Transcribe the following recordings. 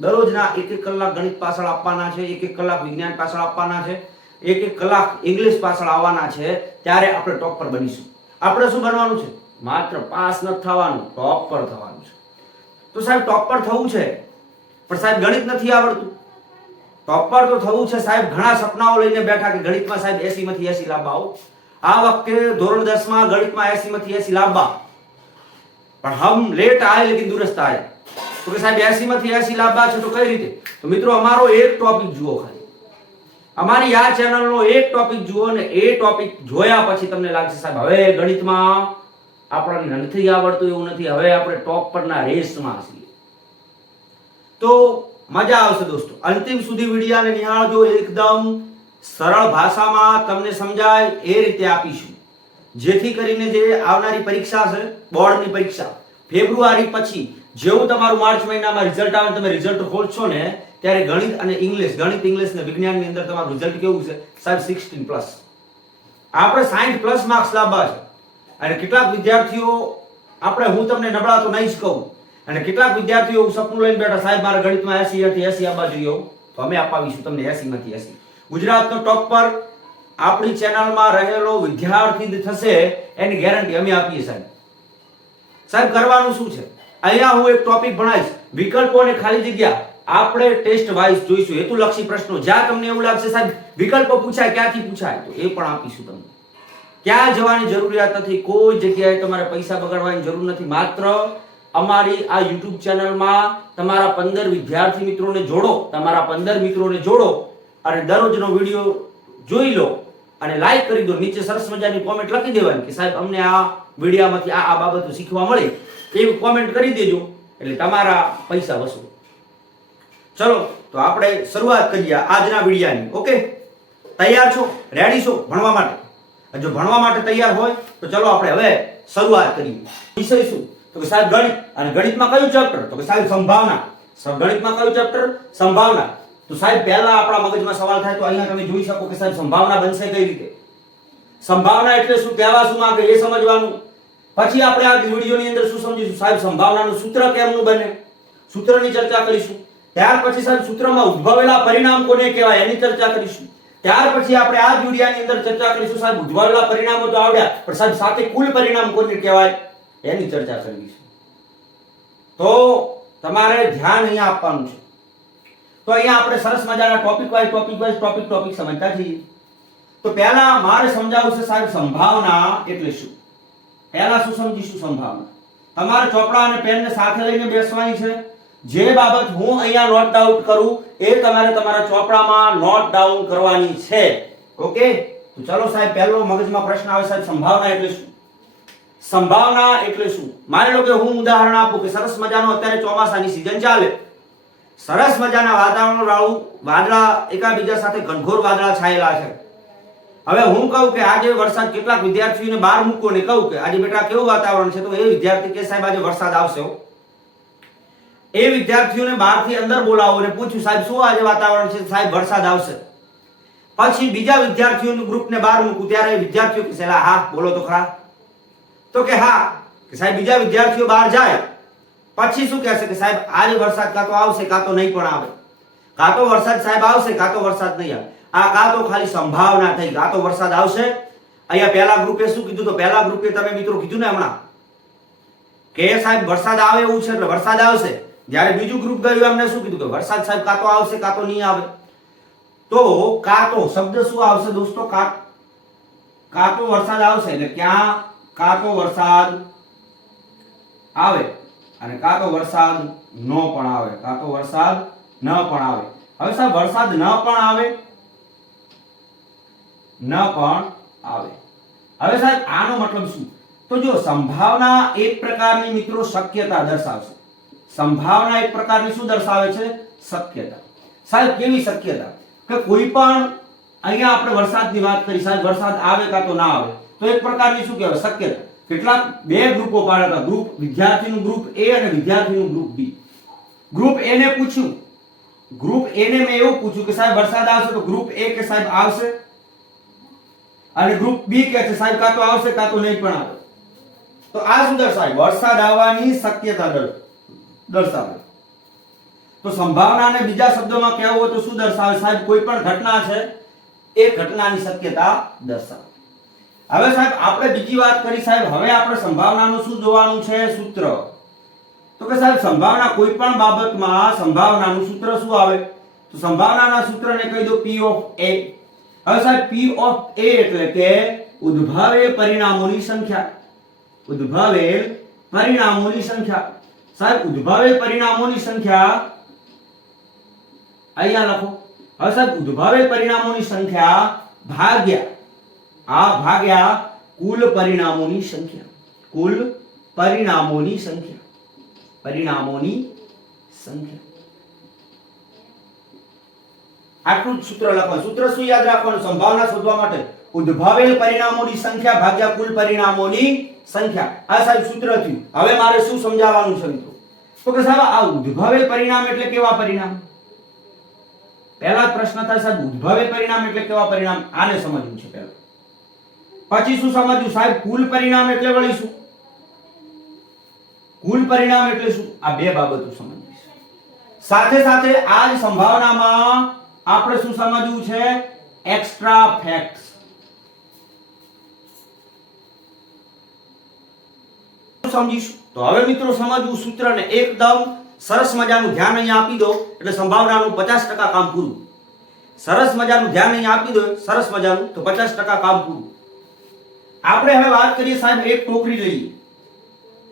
દરરોજના 1-1 કલાક ગણિત પાછળ આપવાના છે, 1-1 કલાક વિજ્ઞાન પાછળ આપવાના છે, 1-1 કલાક ઇંગ્લિશ પાછળ આવવાના છે, ત્યારે આપણે ટોપર બનીશું. આપણે શું બનવાનું છે? માત્ર પાસ નથી થવાનું, ટોપર થવાનું છે. તો સાહેબ ટોપર થવું છે, પણ સાહેબ ગણિત નથી આવડતું. ટોપર તો થવું છે સાહેબ. ઘણા સપનાઓ લઈને બેઠા કે ગણિતમાં સાહેબ 80 માંથી 80 લાવવા આવો. આ વખતે ધોરણ 10 માં ગણિતમાં 80 માંથી 80 લાવવા, પણ હમ લેટ આए લેकिन दुरुस्त आए. તો કે સાહેબ 80 માંથી 80 લાવવા છે તો કઈ રીતે? તો મિત્રો અમારો એક ટોપિક જુઓ ખાલી. અમારી આ ચેનલનો એક ટોપિક જુઓ ને એ ટોપિક જોયા પછી તમને લાગશે સાહેબ હવે ગણિતમાં આપણને નથી આવડતું, એવું નથી, હવે આપણે ટોપ પરના રેસમાં છીએ. તો મજા આવશે દોસ્તો. અંતિમ સુધી વિડિયોને નિહાળજો. એકદમ સરળ ભાષામાં તમને સમજાય એ રીતે આપીશું, જેથી કરીને જે આવનારી પરીક્ષા છે, બોર્ડની પરીક્ષા ફેબ્રુઆરી પછી, જેવું તમારું માર્ચ મહિનામાં રિઝલ્ટ આવે, તમે રિઝલ્ટ ખોલશો ને ત્યારે ગણિત અને ઇંગ્લિશ, ગણિત ઇંગ્લિશ ને વિજ્ઞાનની અંદર તમારું રિઝલ્ટ કેવું છે સાહેબ? 16 પ્લસ. આપણે 60 પ્લસ માર્ક્સ લાવવા છે. અને કેટલાક વિદ્યાર્થીઓ આપણે, હું તમને નબળા તો નહીં જ કહું, અને કેટલાક વિદ્યાર્થીઓ સપનું લઈને બેઠા સાહેબ મારા ગણિતમાં 80 માંથી 80 આવવા જોઈએ, તો અમે અપાવીશું તમને 80 માંથી 80. ગુજરાતનો ટોપ પર આપણી ચેનલમાં રહેલો વિદ્યાર્થી થશે એની ગેરંટી અમે આપીએ સાહેબ. સાહેબ કરવાનું શું છે? અહીંયા હું એક ટોપિક ભણાવીશ, વિકલ્પો અને ખાલી જગ્યા. આપણે ટેસ્ટ વાઇઝ જોઈશું, હેતુલક્ષી પ્રશ્નો. જ્યાં તમને એવું લાગશે સાહેબ વિકલ્પો પૂછાય, ક્યાંથી પૂછાય, તો એ પણ આપીશું તમને. ક્યાં જવાની જરૂરિયાત નથી, કોઈ જગ્યાએ તમારે પૈસા બગાડવાની જરૂર નથી. માત્ર અમારી આ YouTube ચેનલમાં તમારા 15 વિદ્યાર્થી મિત્રોને જોડો, તમારા 15 મિત્રોને જોડો અને દરરોજનો વિડિયો જોઈ લો અને લાઈક કરી દો. નીચે સરસ મજાની કોમેન્ટ લખી દેવાની કે સાહેબ અમને આ વિડિયામાંથી આ બાબતો શીખવા મળી, એવી કોમેન્ટ કરી દેજો, એટલે તમારા પૈસા વસૂલ. ચલો તો આપણે શરૂઆત કરીએ આજના વિડિયાની. ઓકે, તૈયાર છો? રેડી છો ભણવા માટે? જો ભણવા માટે તૈયાર હોય તો ચલો આપણે હવે શરૂઆત કરીએ. વિષય શું? તો કે સાહેબ ગણિત. અને ગણિતમાં કયું ચેપ્ટર? તો કે સાહેબ સંભાવના. ગણિતમાં કયું ચેપ્ટર? સંભાવના. તો સાહેબ પહેલા આપણા મગજમાં સવાલ થાય તો અહીંયા તમે જોઈ શકો કે સાહેબ સંભાવના બનશે કઈ રીતે? સંભાવના એટલે શું, કહેવા શું માંગે એ સમજવાનું. પછી આપણે આ વિડિયોની અંદર શું સમજીશું? સાહેબ સંભાવનાનું સૂત્ર કેમનું બને, સૂત્રની ચર્ચા કરીશું. ત્યાર પછી સાહેબ સૂત્રમાં ઉદ્ભવેલા પરિણામ કોને કહેવાય એની ચર્ચા કરીશું. ત્યાર પછી આપણે આ વિડિયોની અંદર ચર્ચા કરીશું સાહેબ ઉદ્ભવેલા પરિણામો તો આવડ્યા, પણ સાહેબ સાથે કુલ પરિણામ કોને કહેવાય એની ચર્ચા કરીશું. તો તમારે ધ્યાન અહીંયા આપવાનું છે. તો અહીંયા આપણે સરસ મજાના ટોપિક વાઇઝ ટોપિક સમજતા જઈએ. તો પહેલા મારે સમજાવવું છે સાહેબ સંભાવના એટલે શું. પહેલા શું સમજીશું? સંભાવના. તમારે ચોપડા અને પેનને સાથે લઈને બેસવાની છે. જે બાબત હું અહીંયા નોટ ડાઉન કરું એ તમારે તમારા ચોપડામાં નોટ ડાઉન કરવાની છે. ઓકે, તો ચલો સાહેબ પહેલો મગજમાં પ્રશ્ન આવે સાહેબ સંભાવના એટલે શું? સંભાવના એટલે શું? માની લો કે હું ઉદાહરણ આપું કે સરસ મજાનો અત્યારે ચોમાસાની સીઝન ચાલે, સરસ મજાના વાતાવરણ વાળું, વાદળા એકાબીજા સાથે ઘનઘોર વાદળા છાયેલા છે. હવે હું કહું કે આજે વરસાદ, કેટલાક વિદ્યાર્થીઓને બહાર મૂકો ને કહું કે આજે બેટા કેવું વાતાવરણ છે, તો એ વિદ્યાર્થી કે સાહેબ આજે વરસાદ આવશે. એ વિદ્યાર્થીઓને બહારથી અંદર બોલાવો અને પૂછ્યું સાહેબ શું આજે વાતાવરણ છે? સાહેબ વરસાદ આવશે. પછી બીજા વિદ્યાર્થીઓનું ગ્રુપને બહાર મૂકું ત્યારે વિદ્યાર્થીઓ કહે હા બોલો તો ખરા. તો કે હા, કે સાહેબ બીજા વિદ્યાર્થીઓ બહાર જાય પછી શું કહેશે કે સાહેબ આજે વરસાદ કાં તો આવશે કાં તો નહીં પણ આવે. કાં તો વરસાદ સાહેબ આવશે કાં તો વરસાદ નહીં આવે. આ કાં તો ખાલી સંભાવના થઈ, કાં તો વરસાદ આવશે. અહીંયા પહેલા ગ્રુપે શું કીધું? તો પહેલા ગ્રુપે તમે મિત્રો કીધું ને હમણાં કે સાહેબ વરસાદ આવે એવું છે એટલે વરસાદ આવશે. જ્યારે બીજું ગ્રુપ ગયું એમને શું કીધું કે વરસાદ સાહેબ કાં તો આવશે કાં તો નહીં આવે. તો કાં તો શબ્દ શું આવશે દોસ્તો? કાં તો વરસાદ આવશે એટલે ક્યાં? કાં તો વરસાદ આવે અને કાં તો વરસાદ ન પણ આવે, કાં તો વરસાદ ન પણ આવે. હવે સાહેબ વરસાદ ન પણ આવે, હવે સાહેબ આનો મતલબ શું? તો જો સંભાવના એક પ્રકારની મિત્રો શક્યતા દર્શાવશે. સંભાવના એક પ્રકારની શું દર્શાવે છે? શક્યતા. સાહેબ કેવી શક્યતા? કે કોઈ પણ, અહીંયા આપણે વરસાદની વાત કરી, સાહેબ વરસાદ આવે કાં તો ના આવે, તો એક પ્રકારની શું કહેવાય? શક્યતા. કેટલાક બે ગ્રુપો પાડ્યા હતા, ગ્રુપ વિદ્યાર્થીનું ગ્રુપ A અને વિદ્યાર્થીનું ગ્રુપ B. ગ્રુપ A ને પૂછ્યું, ગ્રુપ A ને મેં એવું પૂછ્યું કે સાહેબ વરસાદ આવશે, તો ગ્રુપ A કે સાહેબ આવશે, અને ગ્રુપ B કહે છે સાહેબ કાં તો આવશે કાં તો નહીં પણ આવે. તો આ શું દર્શાવે? વરસાદ આવવાની શક્યતા દર્શાવે. તો સંભાવનાને બીજા શબ્દોમાં કહેવું હોય તો શું દર્શાવે સાહેબ? કોઈ પણ ઘટના છે એ ઘટનાની શક્યતા દર્શાવે. હવે સાહેબ આપણે બીજી વાત કરી સાહેબ, હવે આપણે સંભાવનાનું શું જોવાનું છે? સૂત્ર. તો કે સાહેબ સંભાવના કોઈ પણ બાબતમાં સંભાવનાનું સૂત્ર શું આવે? તો સંભાવનાના સૂત્રને કહી દો P of A. હવે સાહેબ P of A એટલે કે ઉદ્ભવેલ પરિણામોની સંખ્યા. ઉદ્ભવેલ પરિણામોની સંખ્યા. સાહેબ ઉદ્ભવેલ પરિણામોની સંખ્યા અહીંયા લખો. હવે સાહેબ ઉદ્ભવેલ પરિણામોની સંખ્યા ભાગ્યા કુલ પરિણામોની સંખ્યા. કુલ પરિણામોની સંખ્યા. પરિણામોની સંખ્યા. આટલું જ સૂત્ર લખવાનું. સૂત્ર શું યાદ રાખવાનું સંભાવના શોધવા માટે? ઉદ્ભવેલ પરિણામોની સંખ્યા ભાગ્યા કુલ પરિણામોની સંખ્યા. આ સાહેબ સૂત્ર થયું. હવે મારે શું સમજાવવાનું છે મિત્રો? તો કે સાહેબ આ ઉદ્ભવેલ પરિણામ એટલે કેવા પરિણામ? પહેલા પ્રશ્ન થાય સાહેબ ઉદ્ભવેલ પરિણામ એટલે કેવા પરિણામ? આને સમજવું છે પહેલા. પછી શું સમજવું સાહેબ? કુલ પરિણામ એટલે વળી શું? કુલ પરિણામ એટલે શું? આ બે બાબતો સમજવી છે. સાથે સાથે આ જ સંભાવનામાં આપણે શું સમજવું છે? Extra facts. સમજીશું. તો હવે મિત્રો સમજવું સૂત્રને એકદમ સરસ મજાનું ધ્યાન અહીંયા આપી દો એટલે સંભાવનાનું 50% કામ પૂરું. સરસ મજાનું ધ્યાન અહીંયા આપી દો, સરસ મજાનું, તો 50% કામ પૂરું. આપણે હવે વાત કરીએ સાહેબ એક ટોકરી લઈએ.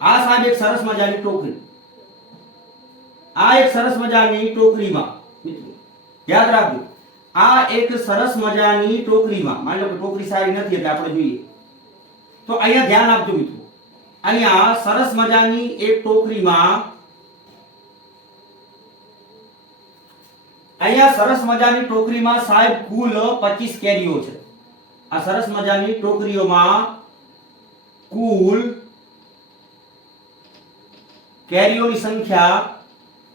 આ સાહેબ એક સરસ મજાની ટોકરી. આ એક સરસ મજાની ટોકરીમાં મિત્રો યાદ રાખજો, આ એક સરસ મજાની ટોકરીમાં, માની લો કે ટોકરી સારી નથી એટલે આપણે જોઈએ તો અહીંયા ધ્યાન આપજો મિત્રો. અહીંયા સરસ મજાની એક ટોકરીમાં, અહીંયા સરસ મજાની ટોકરીમાં સાહેબ કુલ 25 કેરીઓ છે. આ સરસ મજાની ટોકરીઓમાં કુલ કેરીઓની સંખ્યા,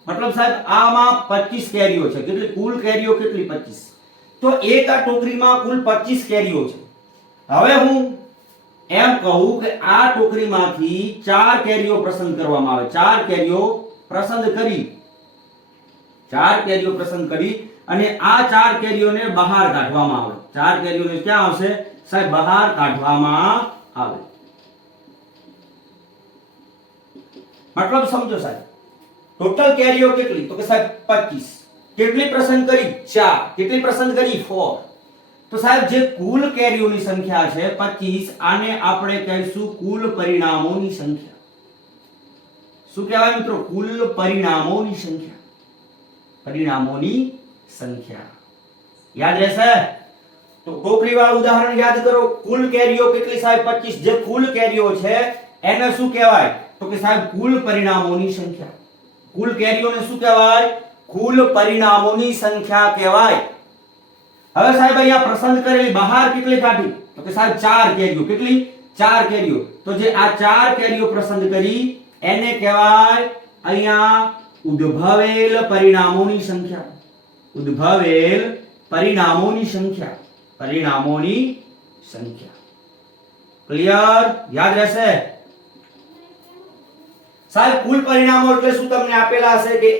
મતલબ સાહેબ આમાં 25 કેરીઓ છે. કેટલી કુલ કેરીઓ? કેટલી? 25. તો એક આ ટોકરીમાં કુલ 25 કેરીઓ છે. હવે હું એમ કહું કે આ ટોકરીમાંથી 4 કેરીઓ પસંદ કરવામાં આવે. 4 કેરીઓ પસંદ કરી, 4 કેરીઓ પસંદ કરી અને આ 4 કેરીઓને બહાર કાઢવામાં આવે. 4 કેરીઓને ક્યાં આવશે સાહેબ? બહાર કાઢવામાં આવે. મતલબ સમજો સાહેબ, ટોટલ કેરીઓ કેટલી? તો કે સાહેબ 25. કેટલી પસંદ કરી? 4. કેટલી પસંદ કરી? 4. તો સાહેબ જે કુલ કેરીઓની સંખ્યા છે 25, આને આપણે કહીશું કુલ પરિણામોની સંખ્યા. શું કહેવાય મિત્રો? કુલ પરિણામોની સંખ્યા. પરિણામોની સંખ્યા યાદ રહેશે? તો ટોકરી વાળું ઉદાહરણ યાદ કરો. કુલ કેરીઓ કેટલી સાહેબ? 25. જે કુલ કેરીઓ છે એને શું કહેવાય? તો કે સાહેબ કુલ પરિણામોની સંખ્યા. કુલ કેરીઓને શું કહેવાય? કુલ પરિણામોની સંખ્યા કહેવાય. હવે સાહેબ અહીંયા પસંદ કરેલી બહાર કેટલી કાઢી? તો કે સાહેબ 4 કેરીઓ. કેટલી? 4 કેરીઓ. તો જે આ 4 કેરીઓ પસંદ કરી એને કહેવાય અહીંયા ઉદ્ભવેલ પરિણામોની સંખ્યા. ઉદ્ભવેલ પરિણામોની સંખ્યા. પરિણામોની સંખ્યા. ક્લિયર? યાદ રહેશે સાહેબ? કુલ પરિણામો એટલે શું તમને આપેલા હશે કે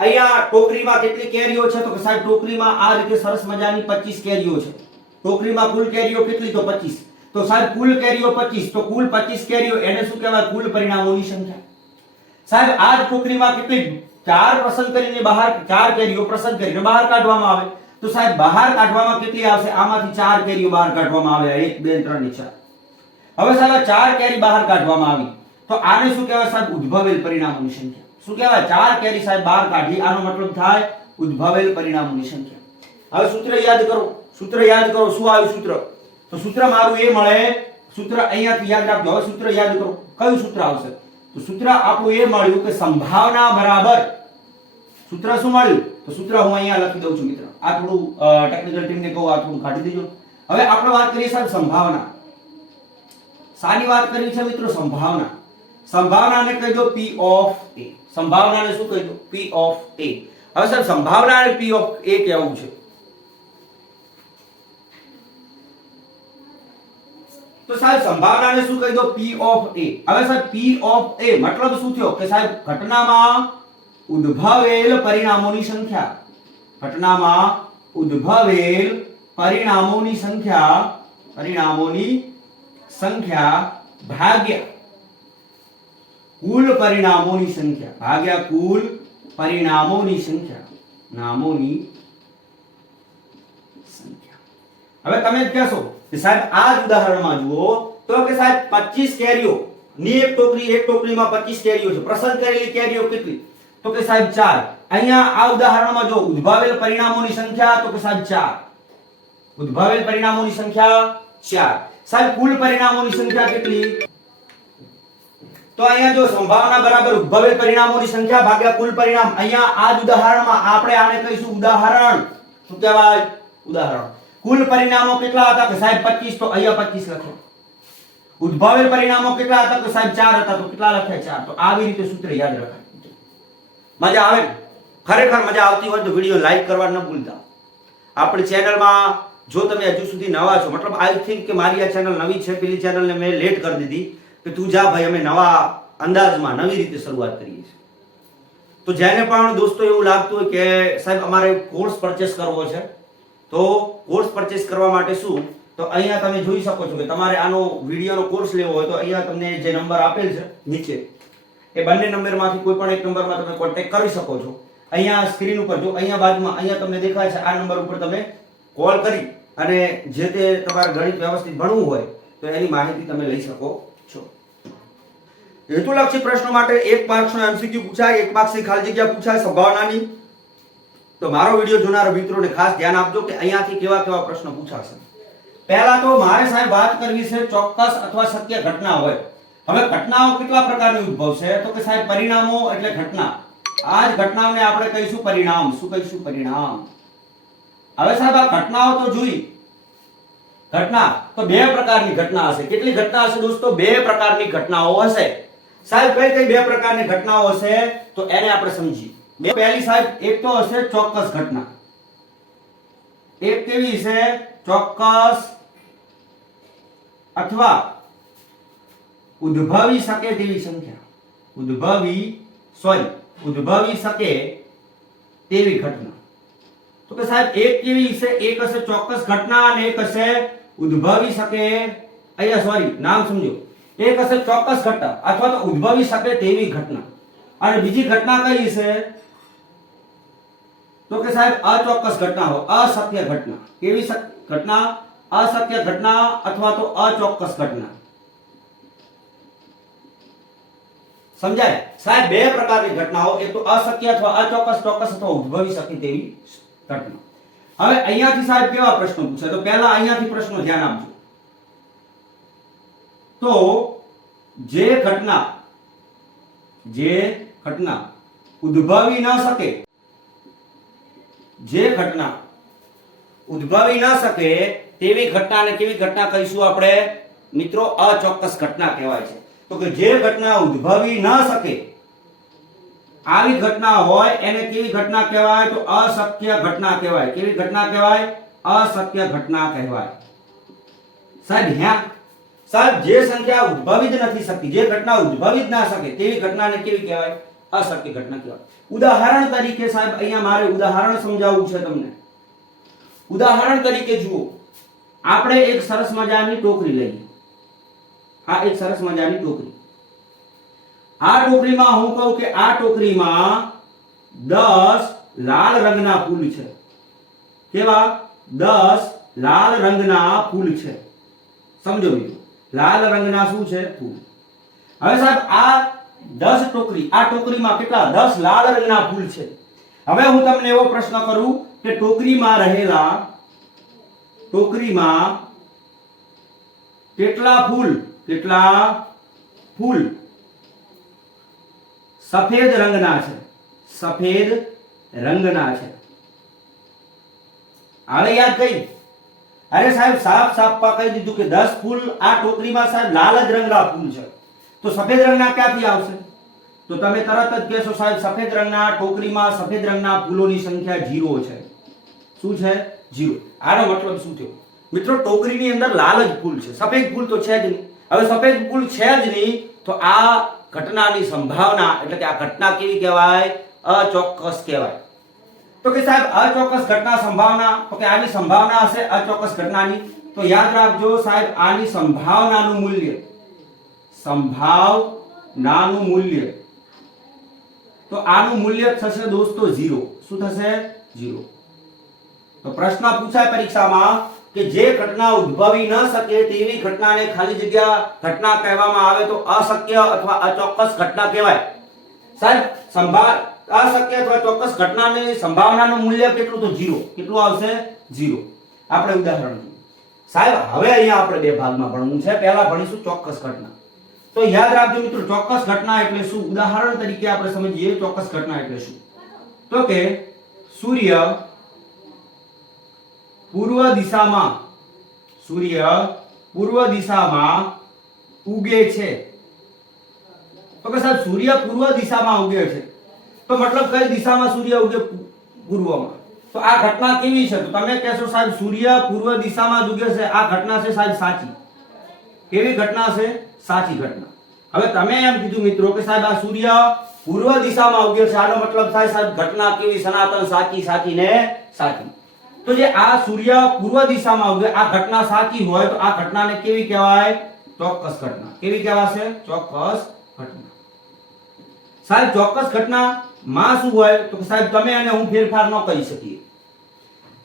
અહીંયા ટોકરીમાં કેટલી કેરીઓ છે? તો કે સાહેબ ટોકરીમાં આ રીતે સરસ મજાની 25 કેરીઓ છે. ટોકરીમાં કુલ કેરીઓ કેટલી? તો 25. તો સાહેબ કુલ કેરીઓ 25, તો કુલ 25 કેરીઓ એને શું કહેવાય? કુલ પરિણામોની સંખ્યા. સાહેબ આ જ ટોકરીમાં કેટલી? 4 પસંદ કરીને બહાર, 4 કેરીઓ પસંદ કરીને બહાર કાઢવામાં આવે. તો સાહેબ બહાર કાઢવામાં કેટલી આવશે? આમાંથી 4 કેરીઓ બહાર કાઢવામાં આવે. 1 2 3 4. હવે સાહેબ 4 કેરી બહાર કાઢવામાં આવી તો આને શું કહેવાય સાહેબ? ઉદ્ભવેલ પરિણામોની સંખ્યા. શું કહેવાય? 4 કેરી સાહેબ બહાર કાઢી, આનો મતલબ થાય ઉદ્ભવેલ પરિણામોની સંખ્યા. હવે સૂત્ર યાદ કરો. સૂત્ર યાદ કરો. શું આવ્યું સૂત્ર? તો સૂત્ર મારું એ મળે. સૂત્ર અહીંયાથી યાદ રાખજો. હવે સૂત્ર યાદ કરો. કયું સૂત્ર આવશે? તો સૂત્ર આપણું એ મળ્યું કે સંભાવના બરાબર, સૂત્ર શું મળ્યું? તો સૂત્ર હું અહીંયા લખી દઉં છું મિત્ર. આ થોડું ટેકનિકલ ટીમને કહું આ થોડું કાઢી દેજો. હવે આપણે વાત કરીએ સાહેબ સંભાવના. સાની વાત કરી છે મિત્રો? સંભાવના. સંભાવનાને કહી દો P of A. સંભાવનાને શું કહી દો? P of A. હવે સાહેબ સંભાવનાને P of A કેવું છે? તો સાહેબ સંભાવનાને શું કહી દો? P of A. હવે સાહેબ P of A મતલબ શું થયો? કે સાહેબ ઘટનામાં ઉદ્ભવેલ પરિણામોની સંખ્યા, ઘટનામાં ઉદ્ભવેલ પરિણામોની સંખ્યા ભાગ્યા કુલ પરિણામોની સંખ્યા. હવે તમે જ કહેશો કે સાહેબ આ જ ઉદાહરણમાં જુઓ તો કે સાહેબ 25 કેરીઓ ની એક ટોકરીમાં 25 કેરીઓ છે. પસંદ કરેલી કેરીઓ કેટલી? તો કે સાહેબ 4. અહીંયા આ ઉદાહરણમાં જો ઉદ્ભવેલ પરિણામોની સંખ્યા તો કે સાહેબ 4. ઉદ્ભવેલ પરિણામોની સંખ્યા 4. સાહેબ કુલ પરિણામોની સંખ્યા કેટલી? તો અહીંયા જો સંભાવના બરાબર ઉદ્ભવેલ પરિણામોની સંખ્યા ભાગ્યા કુલ પરિણામ. અહીંયા આ જ ઉદાહરણમાં આપણે આને કહીશું ઉદાહરણ. શું કહેવાય? ઉદાહરણ. કુલ પરિણામો કેટલા હતા? કે સાહેબ 25. તો અહીંયા 25 લખ્યા. ઉદ્ભવેલ પરિણામો કેટલા હતા? તો સાહેબ 4 હતા. તો કેટલા લખ્યા? 4. તો આવી રીતે સૂત્ર યાદ રખાય. મજા આવે? ખરેખર મજા આવતી હોય તો વિડિયો લાઈક કરવા ન ભૂલતા. આપણી ચેનલમાં જો તમે હજુ સુધી નવા છો, મતલબ આઈ થિંક કે મારી આ ચેનલ નવી છે, પેલી ચેનલને મેં લેટ કરી દીધી કે તું જા ભાઈ, અમે નવા અંદાજમાં નવી રીતે શરૂઆત કરીએ છીએ. તો જેને પણ દોસ્તો એવું લાગતું હોય કે સાહેબ અમારે કોર્સ પરચેસ કરવો છે, તો કોર્સ પરચેસ કરવા માટે શું, તો અહીંયા તમે જોઈ શકો છો કે તમારે આનો વિડિયોનો કોર્સ લેવો હોય તો અહીંયા તમને જે નંબર આપેલ છે નીચે, એ બંને નંબરમાંથી કોઈ પણ એક નંબરમાં તમે કોન્ટેક્ટ કરી શકો છો. અહીંયા સ્ક્રીન ઉપર જો અહીંયા બાજુમાં અહીંયા તમને દેખાય છે, આ નંબર ઉપર તમે કોલ કરી અને જે તે તમારે ગણિત વ્યવસ્થિત ભણવું હોય તો એની માહિતી તમે લઈ શકો છો. હેતુલક્ષી પ્રશ્નો માટે 1 માર્ક્સનો એમસીક્યુ પૂછાય, 1 માર્ક્સની ખાલી જગ્યા પૂછાય સંભાવનાની. તો મારો વિડિયો જોનારા મિત્રોને ખાસ ધ્યાન આપજો કે અહીંયાથી કેવા કેવા પ્રશ્નો પૂછાશે. પહેલા તો મારે સાહેબ વાત કરવી છે ચોક્કસ અથવા સત્ય ઘટના હોય. હવે ઘટનાઓ કેટલા પ્રકારની ઉદ્ભવશે? તો કે સાહેબ પરિણામો એટલે ઘટના. આ જ ઘટનાઓને આપણે કહીશું પરિણામ. શું કહીશું? પરિણામ. હવે સાહેબ આ ઘટનાઓ તો જોઈ. ઘટના તો 2 પ્રકારની ઘટના હશે. કેટલી ઘટના હશે દોસ્તો? 2 પ્રકારની ઘટનાઓ હશે. સાહેબ કઈ 2 પ્રકારની ઘટનાઓ હશે તો એને આપણે સમજીએ. પહેલી સાહેબ એક તો હશે ચોક્કસ ઘટના. એક કેવી છે? ચોક્કસ અથવા ઉદ્ભવી શકે તેવી સંખ્યા. ઉદ્ભવી શકે તેવી ઘટના. તો કે સાહેબ એક કેવી છે? એક હશે ચોક્કસ ઘટના અને એક હશે ઉદ્ભવી શકે, અહીંયા નામ સમજો. એક હશે ચોક્કસ ઘટના અથવા તો ઉદ્ભવી શકે તેવી ઘટના, અને બીજી ઘટના કઈ છે? તો કે સાહેબ અચોક્કસ ઘટના હોય, અસત્ય ઘટના. કેવી ઘટના? અસત્ય ઘટના અથવા તો અચોક્કસ ઘટના. સમજાય? સાહેબ 2 પ્રકારની ઘટનાઓ, એક તો અસત્ય અથવા અચોક્કસ, ચોક્કસ અથવા ઉદ્ભવી શકે તેવી ઘટના. હવે અહીંયાથી સાહેબ કેવા પ્રશ્નો પૂછે? તો પહેલા અહીંયાથી પ્રશ્નો ધ્યાન આપજો. તો જે ઘટના ઉદ્ભવી ન શકે, જે ઘટના ઉદ્ભવી ન શકે તેવી ઘટનાને કેવી ઘટના કહીશું આપણે મિત્રો? અચોક્કસ ઘટના કહેવાય છે. તો કે જે ઘટના ઉદ્ભવી ન શકે આવી ઘટના હોય એને કેવી ઘટના કહેવાય? તો અસત્ય ઘટના કહેવાય. કેવી ઘટના કહેવાય? અસત્ય ઘટના કહેવાય. સાહેબ જે સંખ્યા ઉદ્ભવી જ નથી શકતી, જે ઘટના ઉદ્ભવી જ ના શકે તેવી ઘટનાને કેવી કહેવાય? અસત્ય ઘટના કહેવાય. ઉદાહરણ તરીકે સાહેબ અહીંયા મારે ઉદાહરણ સમજાવવું છે તમને. ઉદાહરણ તરીકે જુઓ, આપણે એક સરસ મજાની ટોકરી લઈએ. આ એક સરસ મજાની ટોકરી. આ ટોકરીમાં હું કહું કે આ ટોકરીમાં 10 લાલ રંગના ફૂલ છે. કેવા? 10 લાલ રંગના ફૂલ છે. સમજો મિત્રો, લાલ રંગના શું છે? ફૂલ. હવે સાહેબ આ 10 ટોકરી, આ ટોકરીમાં કેટલા? 10 લાલ રંગના ફૂલ છે. હવે હું તમને એવો પ્રશ્ન કરું કે ટોકરીમાં કેટલા ફૂલ સફેદ રંગના છે? સફેદ રંગના છે. હવે યાદ કઈ? અરે સાહેબ સાફ કહી દીધું કે 10 ફૂલ આ ટોકરીમાં સાહેબ લાલ જ રંગના ફૂલ છે. તો સફેદ રંગના ક્યાંથી આવશે? તો તમે તરત જ કહેશો સાહેબ સફેદ રંગના ટોકરીમાં સફેદ રંગના ફૂલોની સંખ્યા 0 છે. શું છે? 0. આનો મતલબ શું થયો મિત્રો? ટોકરીની અંદર લાલ જ ફૂલ છે, સફેદ ફૂલ તો છે જ નહીં. હવે સફેદ ફૂલ છે જ નહીં તો આ ઘટનાની સંભાવના એટલે કે આ ઘટના કેવી કહેવાય? અચોક્કસ કહેવાય. તો કે સાહેબ અચોક્કસ ઘટના સંભાવના, તો કે આની સંભાવના હશે અચોક્કસ ઘટનાની, તો યાદ રાખજો સાહેબ આની સંભાવનાનું મૂલ્ય, સંભાવનાનું મૂલ્ય, તો આનું મૂલ્ય થશે દોસ્તો 0. શું થશે? 0. તો પ્રશ્ન પૂછાય પરીક્ષામાં કે જે ઘટના ઉદ્ભવી ન શકે તેવી ઘટનાને ખાલી જગ્યા ઘટના કહેવામાં આવે તો અશક્ય અથવા અચોક્કસ ઘટના કહેવાય. સાહેબ અશક્ય અથવા ચોક્કસ ઘટનાની સંભાવનાનું મૂલ્ય કેટલું? તો 0. કેટલું આવશે? 0. આપણે ઉદાહરણ જોઈએ. સાહેબ હવે અહીંયા આપણે બે ભાગમાં ભણવું છે. પહેલા ભણીશું ચોક્કસ ઘટના. તો યાદ રાખજો મિત્રો, ચોક્કસ ઘટના એટલે શું? ઉદાહરણ તરીકે આપણે સમજીએ ચોક્કસ ઘટના એટલે શું. તો કે સૂર્ય પૂર્વ દિશામાં ઉગે છે. તો કે સાહેબ સૂર્ય પૂર્વ દિશામાં ઉગે છે, તો મતલબ કઈ દિશામાં સૂર્ય ઉગે? પૂર્વમાં. તો આ ઘટના કેવી છે? તો તમે કહેશો સાહેબ સૂર્ય પૂર્વ દિશામાં જ ઉગે છે, આ ઘટના છે સાહેબ સાચી. કેવી ઘટના છે? સાચી ઘટના. હવે તમે એમ કીધું મિત્રો કે સાહેબ આ સૂર્ય પૂર્વ દિશામાં ઉગે છે, આનો મતલબ થાય સાહેબ ઘટના કેવી? સનાતન, સાચી, સાચી ને સાચી. તો જે આ સૂર્ય પૂર્વ દિશામાં ઉગે, આ ઘટના સાચી હોય તો આ ઘટનાને કેવી કહેવાય? ચોક્કસ ઘટના. કેવી કહેવાશે? ચોક્કસ ઘટના. સાહેબ ચોક્કસ ઘટના માં શું હોય? તો સાહેબ તમે અને હું ફેરફાર ન કરી શકીએ.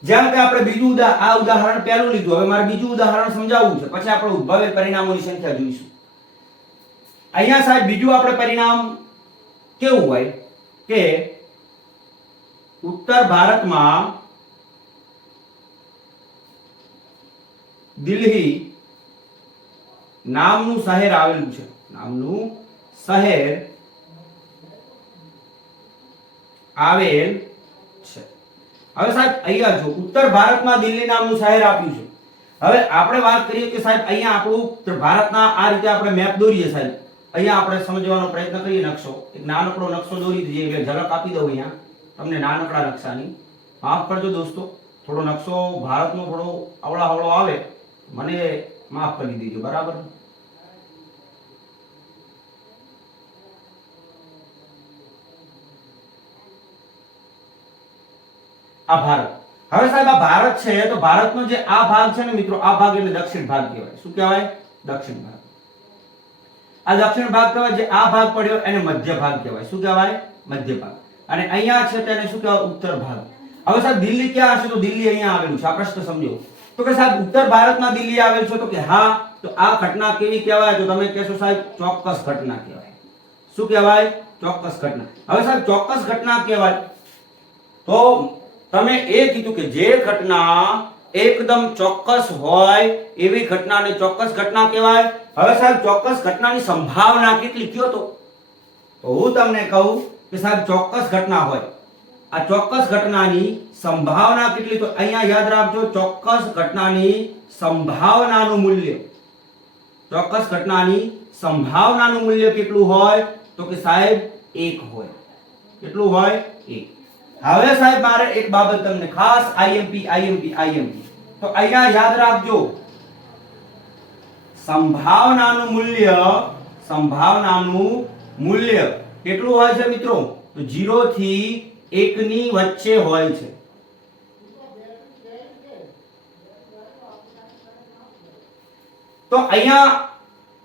જેમ કે આપણે બીજું આ ઉદાહરણ પહેલું લીધું, હવે મારે બીજું ઉદાહરણ સમજાવવું છે, પછી આપણે ઉદ્ભવેલ પરિણામોની સંખ્યા જોઈશું. અહીંયા સાહેબ બીજું આપણે પરિણામ કેવું હોય કે ઉત્તર ભારતમાં દિલ્હી નામનું શહેર આવેલું છે. નામનું શહેર આવેલ છે. હવે સાહેબ અહીંયા જો ઉત્તર ભારતમાં દિલ્હી નામનું શહેર આપ્યું છે. હવે આપણે વાત કરીએ કે સાહેબ અહીંયા આપણું ભારતના આ રીતે આપણે મેપ દોરીએ સાહેબ. અહીંયા આપણે સમજવાનો પ્રયત્ન કરીએ નકશો. એક નાનકડો નકશો દોરી દઈએ, એટલે ઝલક આપી દઉં અહીંયા તમને નાનકડા નકશાની. માફ કરજો દોસ્તો, થોડો નકશો ભારતનો થોડો અવળા હવળો આવે, મને માફ કરી દેજો, બરાબર? આ ભારત. હવે સાહેબ આ ભારત છે, તો ભારતનો જે આ ભાગ છે ને મિત્રો, આ ભાગ એટલે દક્ષિણ ભાગ કહેવાય. શું કહેવાય? દક્ષિણ ભાગ. આ દક્ષિણ ભાગ કહેવાય. જે આ ભાગ પડ્યો એને મધ્ય ભાગ કહેવાય. શું કહેવાય? મધ્ય ભાગ. અને અહીંયા છે તેને શું કહેવાય? ઉત્તર ભાગ. હવે સાહેબ દિલ્હી ક્યાં હશે? તો દિલ્હી અહીંયા આવેલું છે. આ પ્રશ્ન સમજો. તો કે સાહેબ ઉત્તર ભારતમાં દિલ્હી આવેલ છે, તો કે હા. તો આ ઘટના કેવી કહેવાય? તો તમે કહેશો સાહેબ ચોક્કસ ઘટના કહેવાય. શું કહેવાય? ચોક્કસ ઘટના. હવે સાહેબ ચોક્કસ ઘટના કહેવાય તો તમે એ કીધું કે જે ઘટના એકદમ ચોક્કસ હોય એવી ઘટનાને ચોક્કસ ઘટના કહેવાય. હવે સાહેબ ચોક્કસ ઘટનાની સંભાવના કેટલી કયો? તો હું તમને કહું કે સાહેબ ચોક્કસ ઘટના હોય, આ ચોક્કસ ઘટનાની સંભાવના કેટલી? તો અહીંયા યાદ રાખજો, ચોક્કસ ઘટનાની સંભાવનાનું મૂલ્ય, ચોક્કસ ઘટનાની સંભાવનાનું મૂલ્ય કેટલું હોય? તો કે સાહેબ 1 હોય. કેટલું હોય? 1. હવે સાહેબ મારે એક બાબત તમને ખાસ IMP. તો અહીંયા યાદ રાખજો, સંભાવનાનું મૂલ્ય કેટલું હોય છે મિત્રો? તો 0 થી 1 ની વચ્ચે હોય છે. તો અહીંયા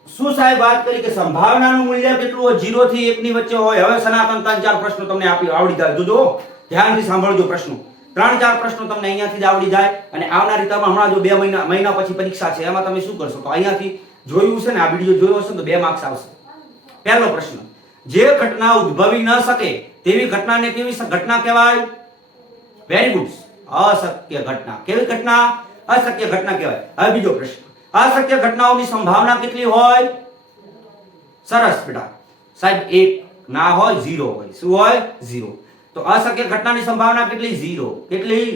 શું સાહેબ વાત કરી કે સંભાવનાનું મૂલ્ય કેટલું હોય? 0 થી 1 ની વચ્ચે હોય. હવે સનાતન 3-4 પ્રશ્નો તમને આવડી જાય. જોજો, ધ્યાનથી સાંભળજો પ્રશ્નો. 3-4 પ્રશ્નો તમને અહીંયાથી જ આવડી જાય. અને આવનારી તમામ હમણાં જો 2 મહિના પછી પરીક્ષા છે, એમાં તમે શું કરશો? તો અહીંયાથી જોયું છે ને, આ વિડિયો જોયો હશે તો 2 માર્ક્સ આવશે. પહેલો પ્રશ્ન, જે ઘટના ઉદ્ભવી ન શકે તેવી ઘટનાને કેવી ઘટના કહેવાય? વેરી ગુડ, અશક્ય ઘટના. કેવી ઘટના? અશક્ય ઘટના કહેવાય. હવે બીજો પ્રશ્ન, અશક્ય ઘટનાઓની સંભાવના કેટલી હોય? સરસ બેટા. સાહેબ 1 ના હોય, 0 હોય. શું હોય? 0. તો અશક્ય ઘટનાની સંભાવના કેટલી? 0. કેટલી?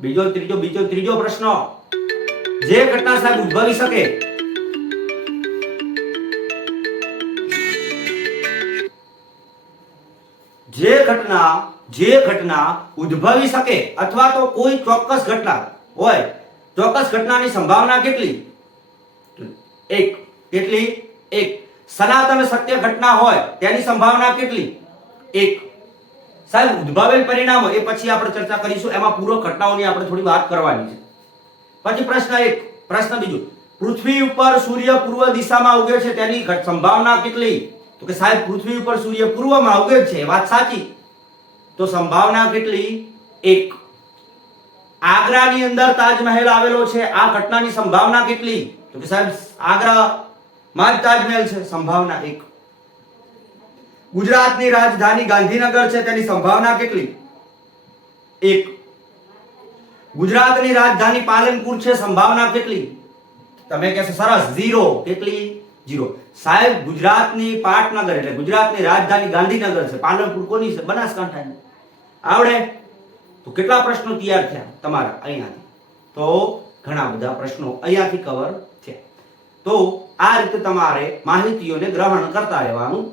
0. ત્રીજો પ્રશ્ન, જે ઘટના સાહેબ ઉદ્ભવી શકે, જે ઘટના ઉદ્ભવી શકે અથવા તો કોઈ ચોક્કસ ઘટના હોય, ચોક્કસ ઘટનાની સંભાવના કેટલી? 1. કેટલી? 1. સનાતન સત્ય ઘટના હોય તેની સંભાવના કેટલી? 1. સાહેબ ઉદ્ભવેલ પરિણામો એ પછી આપણે ચર્ચા કરીશું, એમાં પૂર્વ ઘટનાઓની આપણે થોડી વાત કરવાની છે. પછી પ્રશ્ન 1. પ્રશ્ન બીજો, પૃથ્વી ઉપર સૂર્ય પૂર્વ દિશામાં ઉગે છે તેની સંભાવના કેટલી? તો કે સાહેબ પૃથ્વી ઉપર સૂર્ય પૂર્વમાં ઉગે છે, વાત સાચી. તો સંભાવના કેટલી? 1. આગ્રાની અંદર તાજમહેલ આવેલો છે, આ ઘટનાની સંભાવના કેટલી? તો કે સાહેબ આગ્રામાં જ તાજમહેલ છે, સંભાવના 1. ગુજરાતની રાજધાની ગાંધીનગર છે, તેની સંભાવના કેટલી? 1. ગુજરાતની રાજધાની પાલનપુર છે, સંભાવના કેટલી? તમે કહેશો સરસ 0. કેટલી? 0. સાહેબ ગુજરાતની પાટનગર એટલે ગુજરાતની રાજધાની ગાંધીનગર છે, પાલનપુર કોની છે? બનાસકાંઠાની. આવડે? તો કેટલા પ્રશ્નો તૈયાર થયા તમારા અહીંયાથી? તો ઘણા બધા પ્રશ્નો અહીંયાથી કવર થયા. તો આ રીતે તમારે માહિતીઓને ગ્રહણ કરતા રહેવાનું